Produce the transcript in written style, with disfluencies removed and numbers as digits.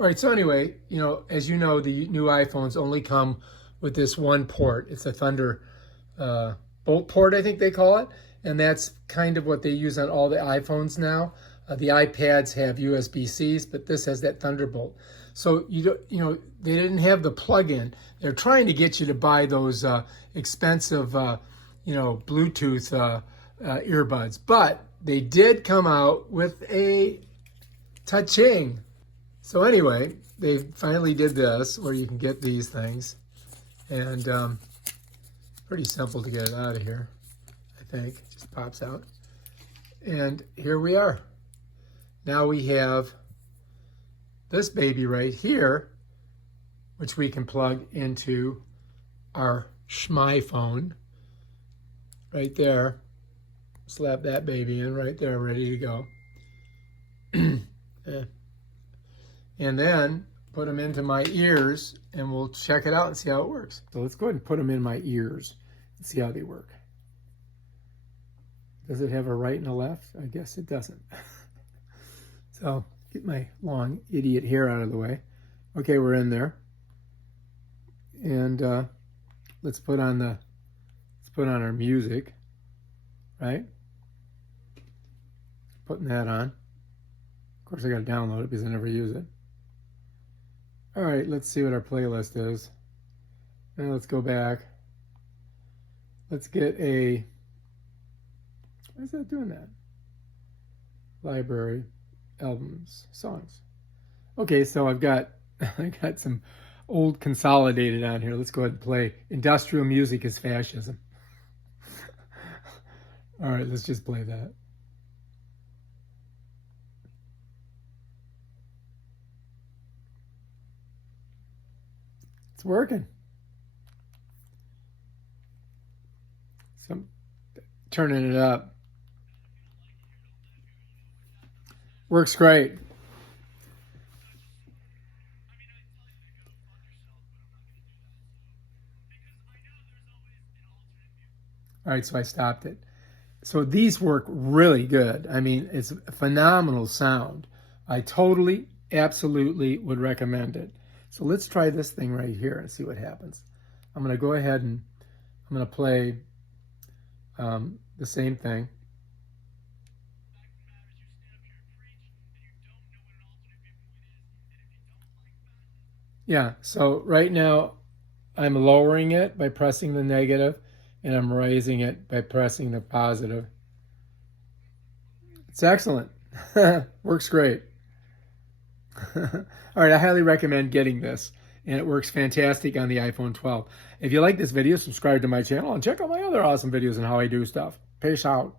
All right, so anyway, as you know, the new iPhones only come with this one port. It's a Thunderbolt port, I think they call it. And that's kind of what they use on all the iPhones now. The iPads have USB-Cs, but this has that Thunderbolt. So they didn't have the plug-in. They're trying to get you to buy those expensive, Bluetooth earbuds. But they did come out with a touching. So anyway, they finally did this where you can get these things, and pretty simple to get it out of here, I think. It just pops out. And here we are. Now we have this baby right here, which we can plug into our Schmy phone right there. Slap that baby in right there, ready to go. And then put them into my ears, and we'll check it out and see how it works. So let's go ahead and put them in my ears and see how they work. Does it have a right and a left? I guess it doesn't. So get my long idiot hair out of the way. Okay, we're in there. And let's put on our music, right? Putting that on. Of course, I got to download it because I never use it. All right, let's see what our playlist is. Now let's go back. Let's get a, why is that doing that? Library, albums, songs. Okay, so I got some old Consolidated on here. Let's go ahead and play Industrial Music is Fascism. All right, let's just play that. It's working. So I'm turning it up. Works great. All right, so I stopped it. So these work really good. I mean, it's a phenomenal sound. I totally, absolutely would recommend it. So let's try this thing right here and see what happens. I'm going to go ahead and I'm going to play the same thing. Yeah, so right now I'm lowering it by pressing the negative, and I'm raising it by pressing the positive. It's excellent. Works great. All right, I highly recommend getting this, and it works fantastic on the iPhone 12. If you like this video, subscribe to my channel and check out my other awesome videos on how I do stuff. Peace out.